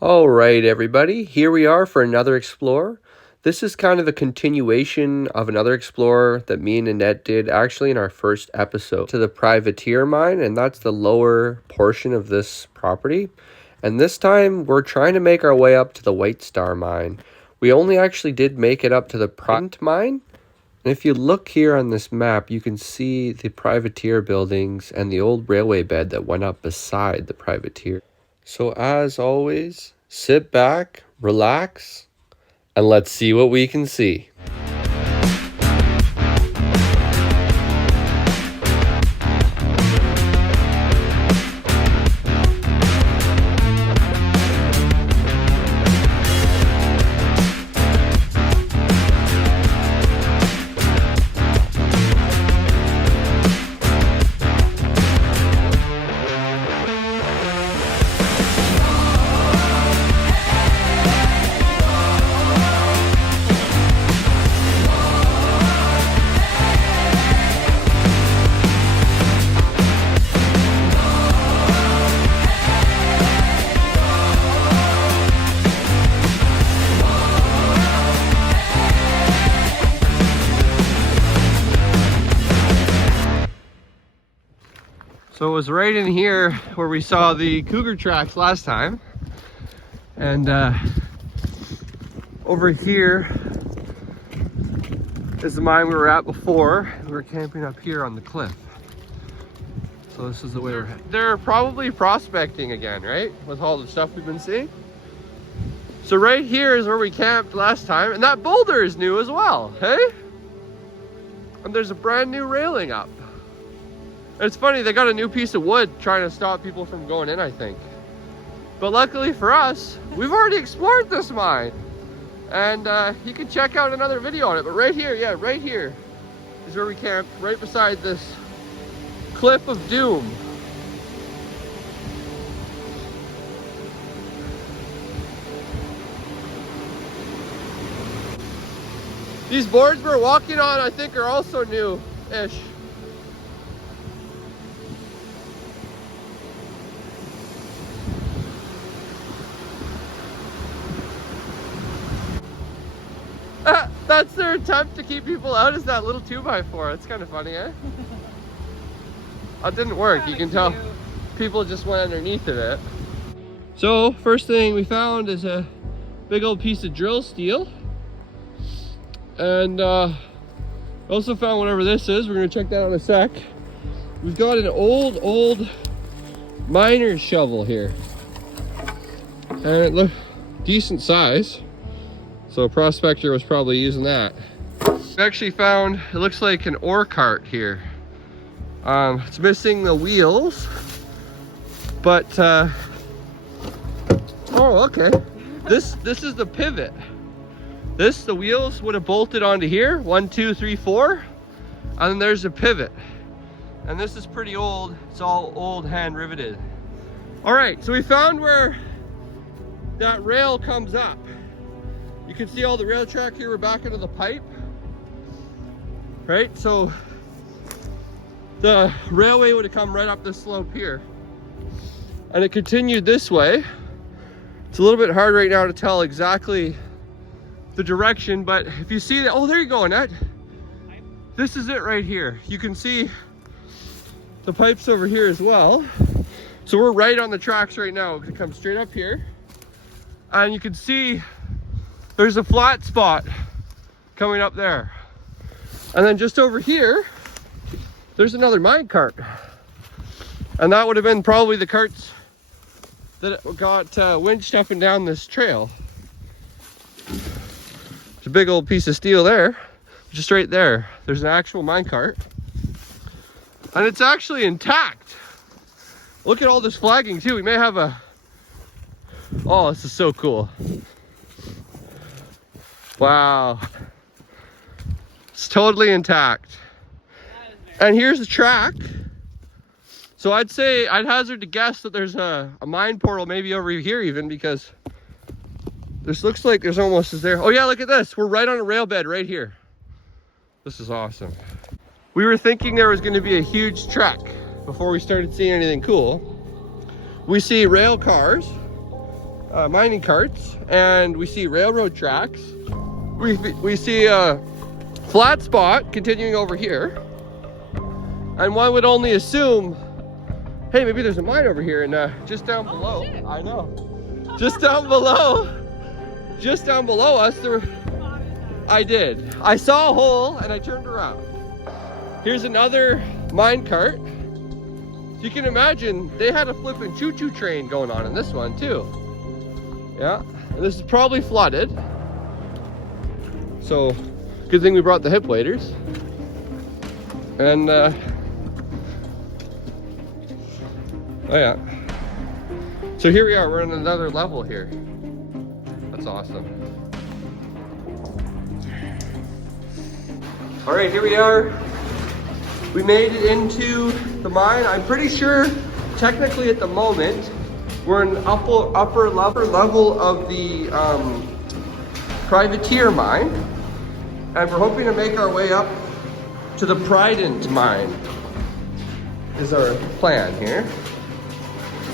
All right, everybody, here we are for another Explorer. This is kind of a continuation of another Explorer that me and Annette did actually in our first episode to the Privateer mine, and that's the lower portion of this property. And this time we're trying to make our way up to the White Star mine. We only actually did make it up to the Prident mine. And if you look here on this map, you can see the Privateer buildings and the old railway bed that went up beside the Privateer. So as always, sit back, relax, and let's see what we can see. So it was right in here where we saw the cougar tracks last time. And over here is the mine we were at before. We were camping up here on the cliff. So this is the way we're heading. They're probably prospecting again, right? With all the stuff we've been seeing. So right here is where we camped last time. And that boulder is new as well, hey? And there's a brand new railing up. It's funny, they got a new piece of wood trying to stop people from going in, I think. But luckily for us, we've already explored this mine. And you can check out another video on it. But right here, yeah, right here is where we camped, right beside this cliff of doom. These boards we're walking on, I think, are also new-ish. That's their attempt to keep people out, is that little 2x4. It's kind of funny, eh? That didn't work. You can tell people just went underneath of it. So first thing we found is a big old piece of drill steel. And also found whatever this is. We're gonna check that out in a sec. We've got an old miner's shovel here. And it looks decent size. So a prospector was probably using that. We actually found, it looks like an ore cart here. It's missing the wheels, but oh, okay. This is the pivot. The wheels would have bolted onto here, 1, 2, 3, 4, and then there's a pivot. And this is pretty old. It's all old hand riveted. All right, so we found where that rail comes up. You can see all the rail track here. We're back into the pipe, right? So the railway would have come right up this slope here, and it continued this way. It's a little bit hard right now to tell exactly the direction, but if you see that, oh, there you go, Annette. This is it right here. You can see the pipes over here as well. So we're right on the tracks right now. It comes straight up here, and you can see there's a flat spot coming up there. And then just over here, there's another mine cart. And that would have been probably the carts that got winched up and down this trail. There's a big old piece of steel there, just right there. There's an actual mine cart. And it's actually intact. Look at all this flagging too. We may have a, oh, this is so cool. Wow, it's totally intact. And here's the track. So I'd hazard to guess that there's a mine portal maybe over here even, because this looks like there's almost is there. Oh yeah, look at this. We're right on a rail bed right here. This is awesome. We were thinking there was going to be a huge trek before we started seeing anything cool. We see rail cars mining carts, and we see railroad tracks. We see a flat spot continuing over here, and one would only assume, hey, maybe there's a mine over here, and just down below, shit. I know, just down below us, I did. I saw a hole and I turned around. Here's another mine cart. So you can imagine they had a flipping choo-choo train going on in this one too. Yeah, and this is probably flooded. So good thing we brought the hip waders. And oh yeah. So here we are, we're on another level here. That's awesome. All right, here we are. We made it into the mine. I'm pretty sure, technically at the moment, we're in upper level of the privateer mine. And we're hoping to make our way up to the Prident mine, is our plan here.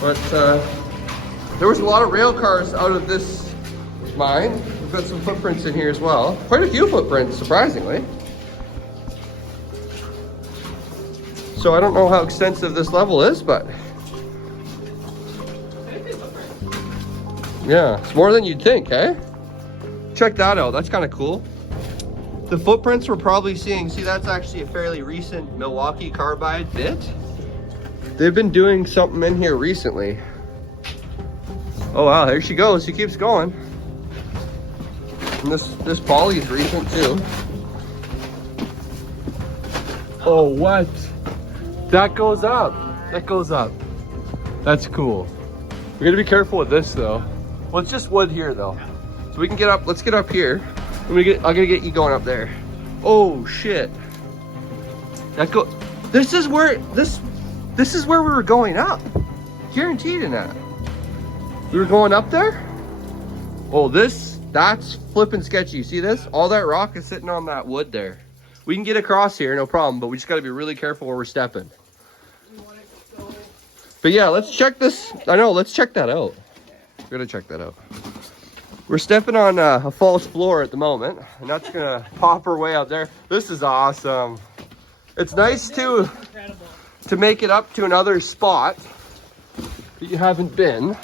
But there was a lot of rail cars out of this mine. We've got some footprints in here as well. Quite a few footprints, surprisingly. So I don't know how extensive this level is, but yeah, it's more than you'd think, eh? Check that out, that's kind of cool. The footprints we're probably seeing, see, that's actually a fairly recent Milwaukee carbide bit. They've been doing something in here recently. Oh wow, there she goes, she keeps going. And this poly is recent too. Oh, what? That goes up. That goes up. That's cool. We're gonna be careful with this though. Well, it's just wood here though. So we can get up, let's get up here. I'm gonna get you going up there. Oh shit. This is where we were going up. Guaranteed in that. We were going up there? Oh, that's flipping sketchy. You see this? All that rock is sitting on that wood there. We can get across here, no problem, but we just gotta be really careful where we're stepping. But yeah, let's check this. I know, let's check that out. We're gonna check that out. We're stepping on a false floor at the moment, and that's gonna pop our way up there. This is awesome. It's nice to make it up to another spot that you haven't been.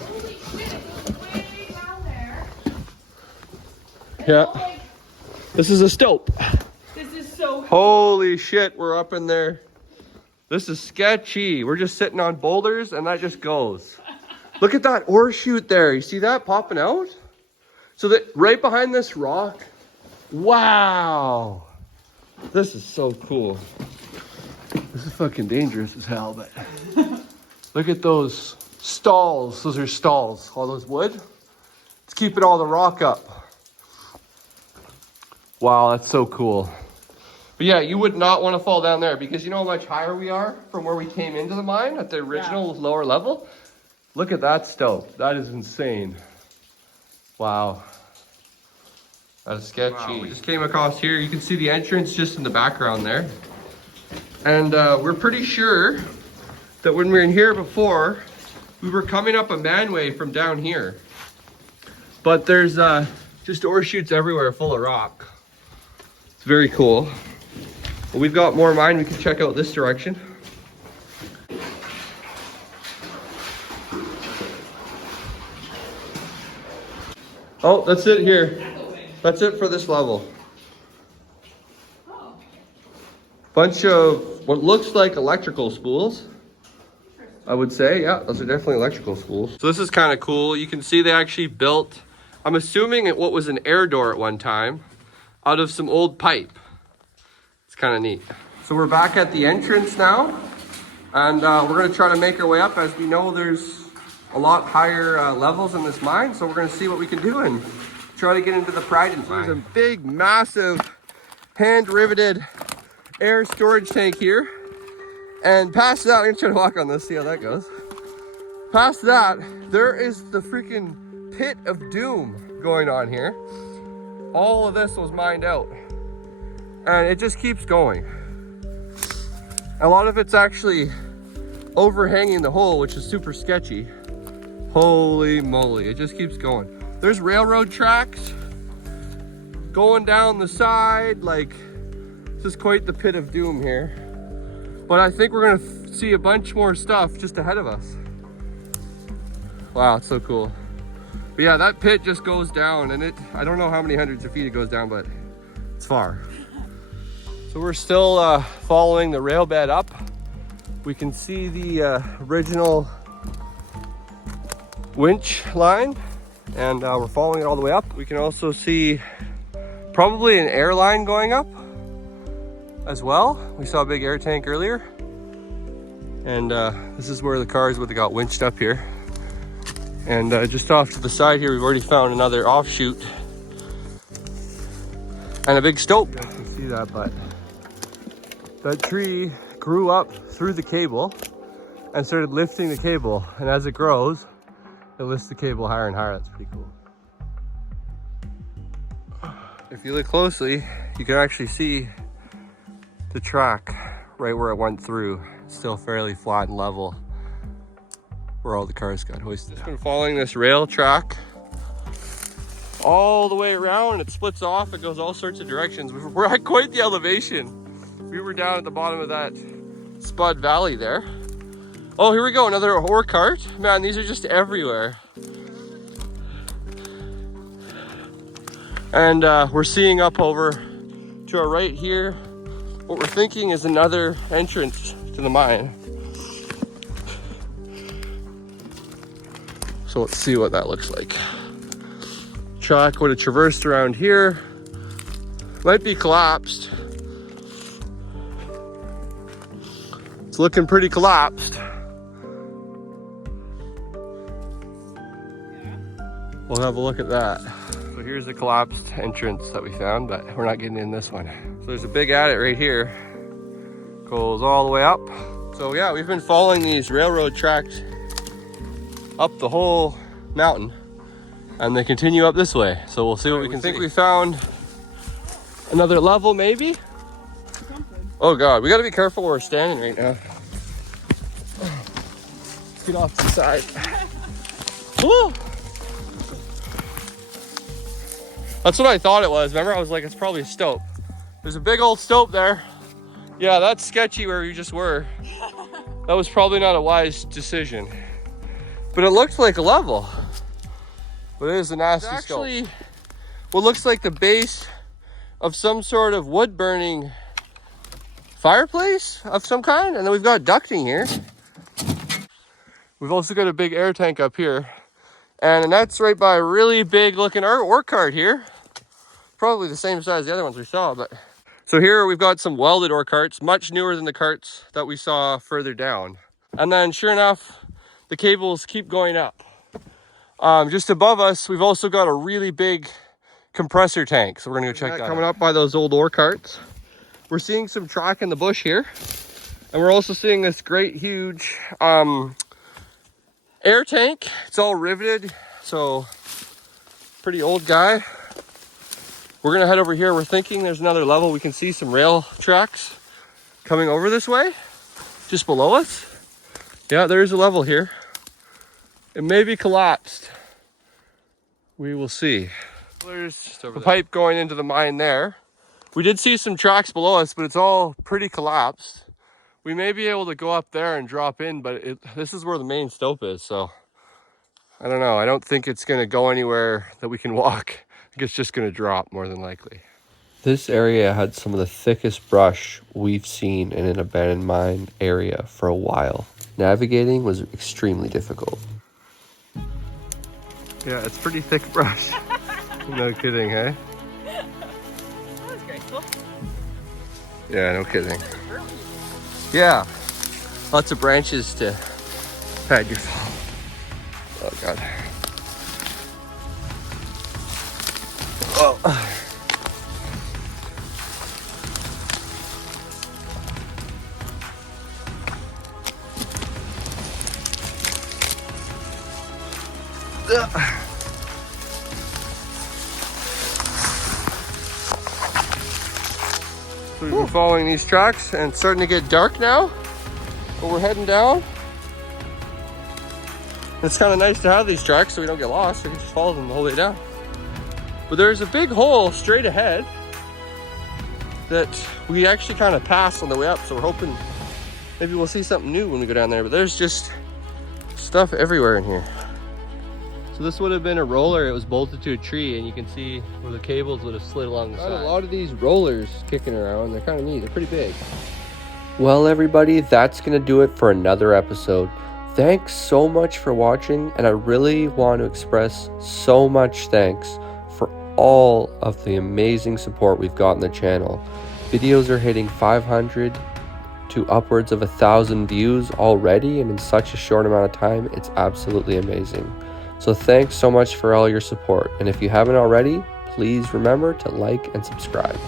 Holy shit, it's way down there. Yeah. This is a stope. This is so cool. Holy shit, we're up in there. This is sketchy. We're just sitting on boulders and that just goes. Look at that ore chute there. You see that popping out? So that right behind this rock. Wow. This is so cool. This is fucking dangerous as hell, but look at those stalls. Those are stalls. All those wood. It's keeping all the rock up. Wow, that's so cool. But yeah, you would not want to fall down there because you know how much higher we are from where we came into the mine at the original lower level? Look at that stope. That is insane. Wow. That is sketchy. Wow, we just came across here. You can see the entrance just in the background there. And we're pretty sure that when we were in here before, we were coming up a manway from down here. But there's just ore chutes everywhere full of rock. It's very cool. Well, we've got more mine. We can check out this direction. Oh, that's it here. That's it for this level. Oh. Bunch of what looks like electrical spools. I would say, yeah, those are definitely electrical spools. So this is kind of cool. You can see they actually built, I'm assuming what was an air door at one time, out of some old pipe. It's kind of neat. So we're back at the entrance now, and we're gonna try to make our way up. As we know, there's a lot higher levels in this mine, so we're gonna see what we can do and try to get into the Prident mine. There's a big, massive, hand-riveted air storage tank here. And past that, I'm gonna try to walk on this, see how that goes. Past that, there is the freaking pit of doom going on here. All of this was mined out. And it just keeps going. A lot of it's actually overhanging the hole, which is super sketchy. Holy moly, it just keeps going. There's railroad tracks going down the side. Like, this is quite the pit of doom here. But I think we're gonna see a bunch more stuff just ahead of us. Wow, it's so cool. But yeah, that pit just goes down, and I don't know how many hundreds of feet it goes down, but it's far. So we're still following the rail bed up. We can see the original winch line, and we're following it all the way up. We can also see probably an air line going up as well. We saw a big air tank earlier, and this is where the cars would have got winched up here. And just off to the side here, we've already found another offshoot and a big stope. You guys can see that, but that tree grew up through the cable and started lifting the cable, and as it grows, it lifts the cable higher and higher. That's pretty cool. If you look closely, you can actually see the track right where it went through. It's still fairly flat and level where all the cars got hoisted. Just been following this rail track all the way around. It splits off, it goes all sorts of directions. We're at quite the elevation. We were down at the bottom of that Spud Valley there. Oh, here we go, another ore cart. Man, these are just everywhere. And we're seeing up over to our right here, what we're thinking is another entrance to the mine. So let's see what that looks like. Track would have traversed around here. Might be collapsed. It's looking pretty collapsed. We'll have a look at that. So here's the collapsed entrance that we found, but we're not getting in this one. So there's a big adit right here. Goes all the way up. So yeah, we've been following these railroad tracks up the whole mountain, and they continue up this way. So we'll see what we can see. I think we found another level, maybe? Oh God, we gotta be careful where we're standing right now. Let's get off to the side. Woo! That's what I thought it was. Remember, I was like, it's probably a stope. There's a big old stope there. Yeah, that's sketchy where we just were. That was probably not a wise decision. But it looked like a level. But it is a nasty stope. It's actually what looks like the base of some sort of wood burning fireplace of some kind. And then we've got ducting here. We've also got a big air tank up here. And that's right by a really big looking ore cart here. Probably the same size as the other ones we saw, but. So here we've got some welded ore carts, much newer than the carts that we saw further down. And then sure enough, the cables keep going up. Just above us, we've also got a really big compressor tank. So we're gonna go check that out. Coming up by those old ore carts. We're seeing some track in the bush here. And we're also seeing this great huge air tank. It's all riveted, so pretty old guy. We're gonna head over here. We're thinking there's another level. We can see some rail tracks coming over this way, just below us. Yeah, there is a level here. It may be collapsed. We will see. There's a pipe going into the mine there. We did see some tracks below us, but it's all pretty collapsed. We may be able to go up there and drop in, but this is where the main stope is, so I don't know. I don't think it's gonna go anywhere that we can walk. I think it's just gonna drop more than likely. This area had some of the thickest brush we've seen in an abandoned mine area for a while. Navigating was extremely difficult. Yeah, it's pretty thick brush. No kidding, hey? That was graceful. Yeah, no kidding. Yeah, lots of branches to pad your fall. Oh God. Oh. So we've been following these tracks and it's starting to get dark now, but we're heading down. It's kind of nice to have these tracks so we don't get lost. We can just follow them the whole way down. But there's a big hole straight ahead that we actually kind of passed on the way up. So we're hoping maybe we'll see something new when we go down there. But there's just stuff everywhere in here. So this would have been a roller. It was bolted to a tree, and you can see where the cables would have slid along the side. A lot of these rollers kicking around. They're kind of neat. They're pretty big. Well, everybody, that's going to do it for another episode. Thanks so much for watching, and I really want to express so much thanks for all of the amazing support we've got on the channel. Videos are hitting 500 to upwards of 1,000 views already, and in such a short amount of time. It's absolutely amazing. So thanks so much for all your support, and if you haven't already, please remember to like and subscribe.